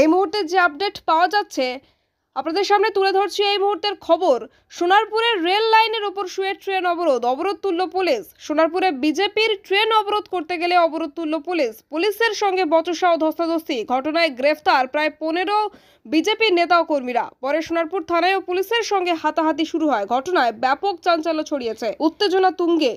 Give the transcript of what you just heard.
এই মুহূর্তে যে আপডেট পাওয়া যাচ্ছে আপনাদের সামনে তুলে ধরছি এই মুহূর্তের খবর। সোনারপুরের রেল লাইনের উপর শুয়ে ট্রেন অবরোধ তুলল পুলিশ। সোনারপুরে বিজেপির ট্রেন অবরোধ করতে গেলে অবরোধ তুলল পুলিশের সঙ্গে বচসা ও ধস্তাধস্তি। ঘটনায় গ্রেফতার প্রায় 15 বিজেপি নেতা ও কর্মীরা। পরে সোনারপুর থানায় ও পুলিশের সঙ্গে হাতাহাতি শুরু হয়। ঘটনায় ব্যাপক চাঞ্চল্য ছড়িয়েছে, উত্তেজনা তুঙ্গে।